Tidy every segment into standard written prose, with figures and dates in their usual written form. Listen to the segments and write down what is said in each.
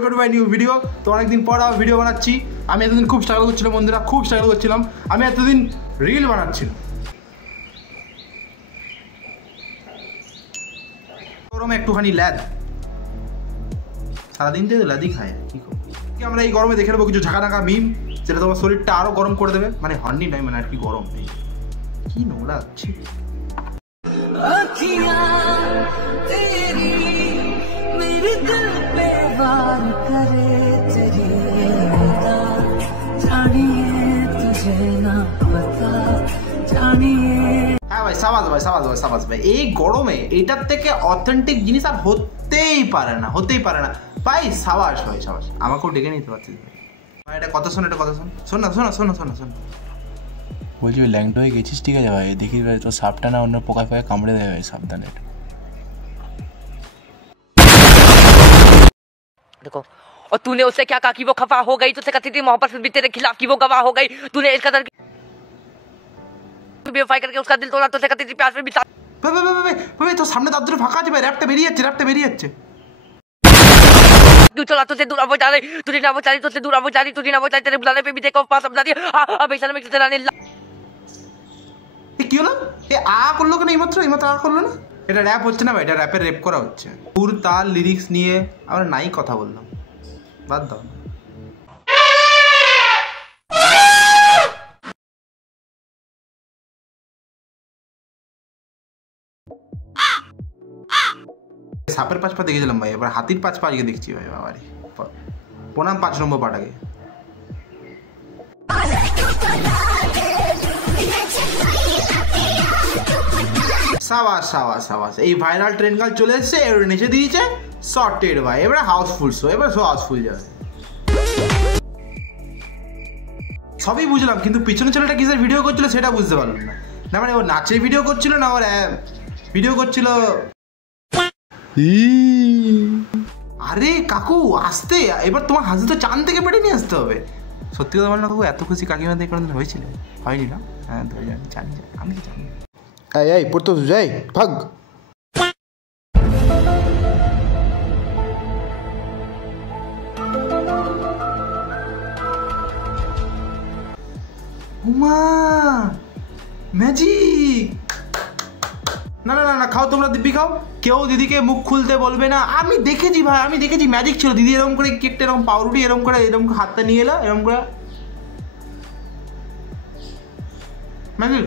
Welcome to my new video. তো অনেকদিন পর ভিডিও বানাচ্ছি। আমি এতদিন খুব স্ট্রাগল করছিলাম বন্ধুরা, খুব স্ট্রাগল করছিলাম। আমি এতদিন রিল বানাচ্ছিলাম। গরমে একটুখানি ল্যাদ, সারাদিন তো ল্যাদি খায়। কি আমরা এই গরমে দেখে নেবো কিছু ঝাঁকা ঢাকা মিম, যেটা তোমার শরীরটা আরো গরম করে দেবে। মানে হর্নি নয়, মানে আর কি গরম নেই, কি নোংরা হচ্ছে। হ্যাঁ ভাই, সাবাস ভাই, সাবাস ভাই, সাবাস ভাই। এই গরমে এইটার থেকে অথেন্টিক জিনিস আর হতেই পারে না, হতেই পারে না ভাই। সাবাস ভাই, সাবাস। আমাকেও ডেকে নিতে পারছিস ভাই। এটা কথা শোন, এটা কথা শোন, শোন না, শোন না, শোন না, শোন না, শোন। বলছি ওই ল্যাংটা হয়ে গেছিস, ঠিক আছে ভাই। দেখি ভাই তোর সাপটা না অন্য পোকা ফোকা কামড়ে দেয় ভাই, সাবধানে। देखो, और तूने उससे क्या कहा कि वो खफा हो गई, तुझसे कहती थी मोहब्बत भी तेरे खिलाफ कि वो गवाह हो गई। तूने इस कदर बेवफाई करके उसका दिल तोड़ा, तुझसे कहती थी प्यार में भी। ভাই ভাই ভাই ভাই, তোর সামনে দাদুরে ফাঁকা আছে ভাই। র্যাপটা বেরিয়ে যাচ্ছে, র্যাপটা বেরিয়ে যাচ্ছে। तू चला तुझसे दूर अब जा रही, तुझे ना वो चाही, तुझसे दूर अब जा रही, तुझे ना वो चाही, तेरे बुलाने पे भी देखो पास समझा दिया। अब ऐसा में चलाने কি হলো? এ আ করলো কেন? এইমাত্র আ করলো না? এটা র্যাপ হচ্ছে না ভাই, এটা র্যাপের রেপ করা হচ্ছে। সুর তাল লিরিক্স নিয়ে আমরা নাই কথা বললাম, বাদ দাও। সাপের 5 পা দেখেছিলাম ভাই, এবার হাতির 5 পা আজকে দেখছি ভাই। বাবারে প্রণাম 5 নম্বর পাটাকে। সাবাস সাবাস সাবাস। এই ভাইরাল ট্রেন কাল চলে এসছে, এবার নেচে দিয়েছে শর্টেড ভাই। এবারে হাউসফুল শো, এবার শো হাউসফুল যাবে। সবই বুঝলাম, কিন্তু পিছনে ছেলেটা কিসের ভিডিও করছিল সেটা বুঝতে পারলাম না। না মানে ও নাচের ভিডিও করছিল না, ওর ভিডিও করছিল। আরে কাকু আসতে, এবার তোমার হাসি তো চাঁদ থেকে পেটে নিয়ে আসতে হবে। সত্যি কথা বল না কাকু, এত খুশি কাকিমা দিয়ে কোনোদিন হয়েছিল? হয়নি না? হ্যাঁ তো জানি, আমি তো জানি। এই পড়তো যাই ভাগ। উমা ম্যাজিক। না না না না, খাও তোমরা, দিব্যি খাও। কেউ দিদিকে মুখ খুলতে বলবে না। আমি দেখেছি ভাই, আমি দেখেছি ম্যাজিক ছিল। দিদি এরকম করে কেকটা এরকম পাউরুটি এরকম করে এরকম হাতটা নিয়ে এলো, এরকম করে ম্যাজিক।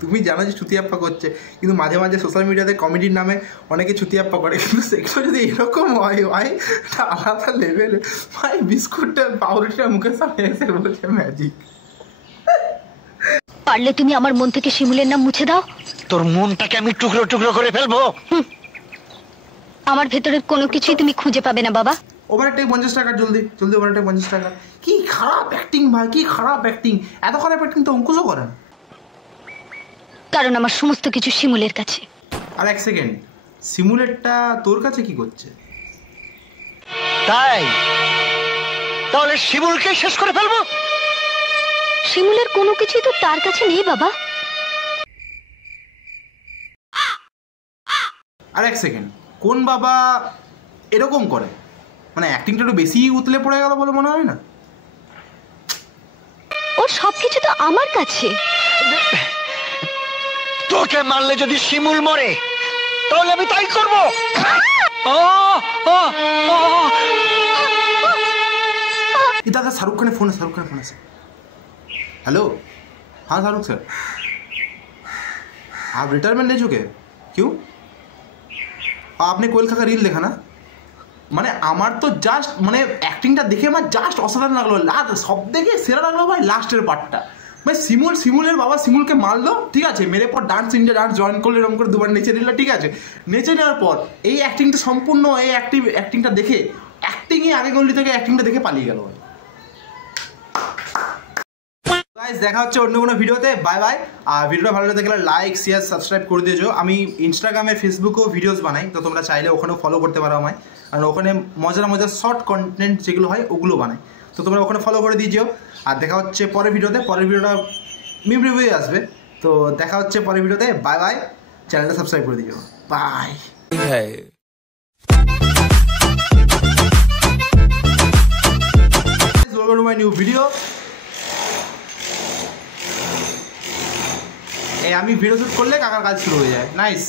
তুমি জানো যে ছুতিয়াপ্পা করছে, কিন্তু মাঝে মাঝে সোশ্যাল মিডিয়াতে কমেডির নামে অনেকে ছুতিয়াপ্পা করে, কিন্তু সেগুলো যদি এরকম হয় ভাই, এটা আলাদা লেভেলে ভাই। বিস্কুটটা পাউরুটিটা মুখের সামনে এসে বলছে ম্যাজিক। পারলে তুমি আমার মন থেকে শিমুলের নাম মুছে দাও। তোর মনটাকে আমি টুকরো টুকরো করে ফেলবো। আমার ভেতরের কোনো কিছুই তুমি খুঁজে পাবে না বাবা। ওভারটেক 50 টাকা, জলদি জলদি ওভারটেক 50 টাকা। কি খারাপ অ্যাক্টিং ভাই, কি খারাপ অ্যাক্টিং। এত খারাপ অ্যাক্টিং তো অঙ্কুশও করেন। কারণ আমার সমস্ত কিছু শিমুলের কাছে। আর এক সেকেন্ড, সিমুলেটটা তোর কাছে কি করছে? তাই তাহলে শিমুলকে শেষ করে ফেলবো। শিমুলের কোনো কিছুই তো তার কাছে নেই বাবা। আর এক সেকেন্ড, কোন বাবা এরকম করে? মানে অ্যাক্টিংটা একটু বেশি উতলে পড়ে গেল বলে মনে হয় না? ওর সবকিছু তো আমার কাছে। তোকে মারলে যদি শিমুল মরে তাহলে আমি তাই করবো। দাদা শাহরুখ খানের ফোন আছে। हेलो, हाँ शाहरुख सर, आप रिटायरमेंट ले चुके हैं? क्यों? आपने कोयल खा का रील देखा ना? মানে আমার তো জাস্ট মানে অ্যাক্টিংটা দেখে আমার জাস্ট অসাধারণ লাগলো। সব থেকে সেরা লাগলো ভাই লাস্টের পার্টটা। ভাই শিমুলের বাবা শিমুলকে মারলো, ঠিক আছে, মেরে পর ইন্ডিয়া ডান্স জয়েন করলো, এরকম করে দুবার নেচে নিল, ঠিক আছে। নেচে নেওয়ার পর এই অ্যাক্টিংটা সম্পূর্ণ, এই অ্যাক্টিংটা দেখে, অ্যাক্টিংই আগে গল্লি থেকে অ্যাক্টিংটা দেখে পালিয়ে গেল ভাই। গাইস দেখা হচ্ছে অন্য কোনো ভিডিওতে, বাই বাই। আর ভিডিওটা ভালো লাগলে গেলে লাইক শেয়ার সাবস্ক্রাইব করে দিয়েছো। আমি ইনস্টাগ্রামে ফেসবুকেও ভিডিওস বানাই, তো তোমরা চাইলে ওখানেও ফলো করতে পারো আমায়। আর ওখানে মজার শর্ট কন্টেন্ট যেগুলো হয় ওগুলো বানাই, তো তোমরা ওখানে ফলো করে দিয়েছো। আর দেখা হচ্ছে পরের ভিডিওতে। পরের ভিডিওটা মিম রিভিউ আসবে, তো দেখা হচ্ছে পরের ভিডিওতে। বাই বাই, চ্যানেলটা সাবস্ক্রাইব করে দিও। Bye. Welcome to my new video. এই আমি ভিডিও শ্যুট করলে কাকার কাজ শুরু হয়ে যায়। নাইস।